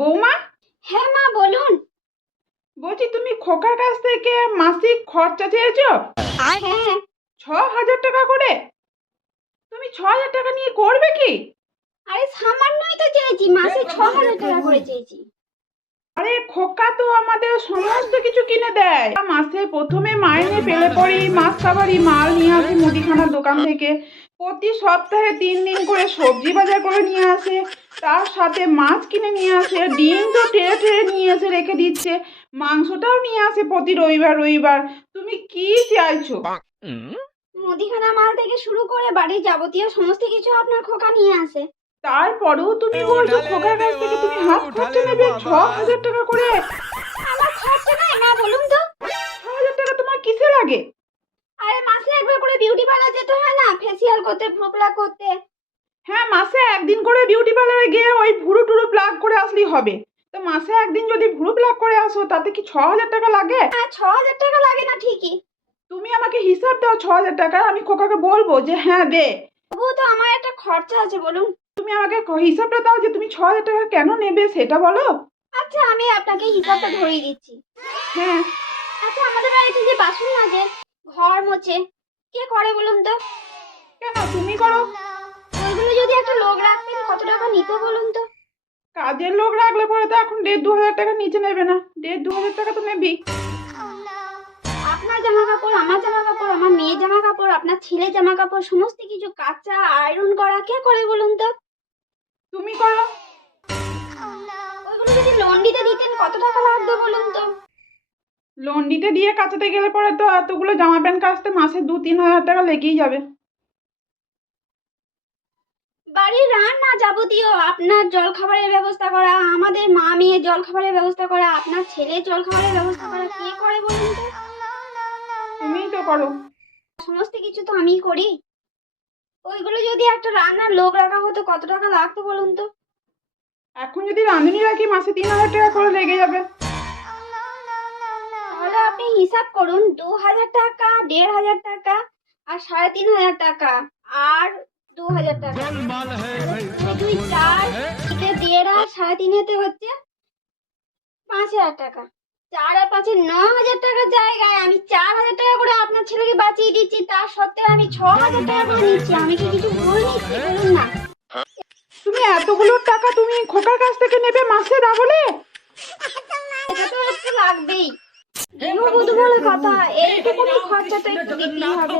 বৌমা, হ্যাঁ মা বলুন। বলছি তুমি খোকার কাছ থেকে মাসিক খরচা চেয়েছো হ্যাঁ 6,000 টাকা করে। তুমি 6,000 টাকা নিয়ে করবে কি? আরে সামান্যই তো চেয়েছি, মাসে 6,000 টাকা করে চেয়েছি। আরে খোকা তো আমাদের সমস্ত কিছু কিনে দেয়। মাসে প্রথমে মাইনে পেলে পরেই মাস কাবারি মাল নিয়ে আসে মুদিখানার দোকান থেকে। প্রতি সপ্তাহে 3 দিন করে সবজি বাজার করে নিয়ে আসে, তার সাথে মাছ কিনে নিয়ে আসে, ডিম তো টেরে টেরে নিয়ে এসে রেখে দিচ্ছে, মাংসটাও নিয়ে আসে প্রতি রবিবার রবিবার। তুমি কি চাইছো? মুদিখানা মাল থেকে শুরু করে বাড়ির যাবতীয় সমস্ত কিছু আপনার খোকা নিয়ে আসে। তারপরেও তুমি বলছো খোকার কাছ থেকে তুমি হাত খরচা নেবে 6,000 টাকা করে। আমার খরচা নাই মা, বলুন তো। 6,000 টাকা তোমার কিসে লাগে? আরে মাসে একবার করে বিউটি পার্লার যেতে হয় না, ফেসিয়াল করতে, ভ্রু প্লাক করতে। হ্যাঁ, মাসে একদিন করে বিউটি পার্লারে গিয়ে ওই ভুরু টুরু প্লাক করে আসলেই হবে। তো মাসে একদিন যদি ভুরু প্লাক করে আসো তাতে কি 6,000 টাকা লাগে? হ্যাঁ 6,000 টাকা লাগে না ঠিকই, তুমি আমাকে হিসাব দাও 6,000 টাকা, আমি খোকাকে বলবো যে হ্যাঁ দে। তবুও তো আমার একটা খরচা আছে, বলুন। তুমি আমাকে হিসাবটা দাও যে তুমি 6,000 টাকা কেন নেবে সেটা বলো। আচ্ছা আমি আপনাকে হিসাবটা ধরিয়ে দিচ্ছি। হ্যাঁ, আচ্ছা আমাদের বাড়িতে যে বাসন মাজে, ঘর মোছে, কে করে বলুন তো? কেন তুমি করো? ওইগুলো যদি একটা লোক রাখতেন কত টাকা নিত বলুন তো? কাজের লোক রাখলে পরে তো এখন 1,500-2,000 টাকা নিচে নেবে না, 1,500-2,000 টাকা তো নেবেই। আপনার জামা কাপড়, আমার জামা কাপড়, আমার মেয়ের জামা কাপড়, আপনার ছেলে জামা কাপড়, সমস্ত কিছু কাচা আয়রন করা কে করে বলুন তো? তুমি করো। ওইগুলো যদি লন্ড্রিতে দিতেন কত টাকা লাগতো বলুন তো? লন্ড্রিতে দিয়ে কাচাতে গেলে পরে তো এতগুলো জামা প্যান্ট কাচতে মাসে 2-3 হাজার টাকা লেগেই যাবে। বাড়ির রান্না যাবতীয়, আপনার জল খাবারের ব্যবস্থা করা, আমাদের মা মেয়ের জল খাবারের ব্যবস্থা করা, আপনার ছেলের জল খাবারের ব্যবস্থা করা কে করে বলুন তো? তুমিই তো করো। সমস্ত কিছু তো আমিই করি। ওইগুলো যদি একটা রান্নার লোক রাখা হতো কত টাকা লাগতো বলুন তো? এখন যদি রাঁধুনি রাখি মাসে 3,000 টাকা করে লেগে যাবে। তাহলে আপনি হিসাব করুন, 2,000 টাকা, 1,500 টাকা, আর 3,500 টাকা, আর 2,000 টাকা, 2, 4, 1.5 আর 3.5 হচ্ছে 5,000 টাকা। 4 আর 5 9,000 টাকার জায়গায় আমি 4,000 টাকা করে আপনার ছেলেকে বাঁচিয়ে দিচ্ছি, তার সত্ত্বেও আমি 6,000 টাকা করে নিচ্ছি। আমি কি কিছু ভুল নিচ্ছি বলুন না? তুমি এতগুলো টাকা তুমি খোকার কাছ থেকে নেবে মাসে তাহলে? এটা তো একটু লাগবেই, গৃহবধূ বলে কথা, এইটুকুনি খরচা তো একটু দিতেই হবে।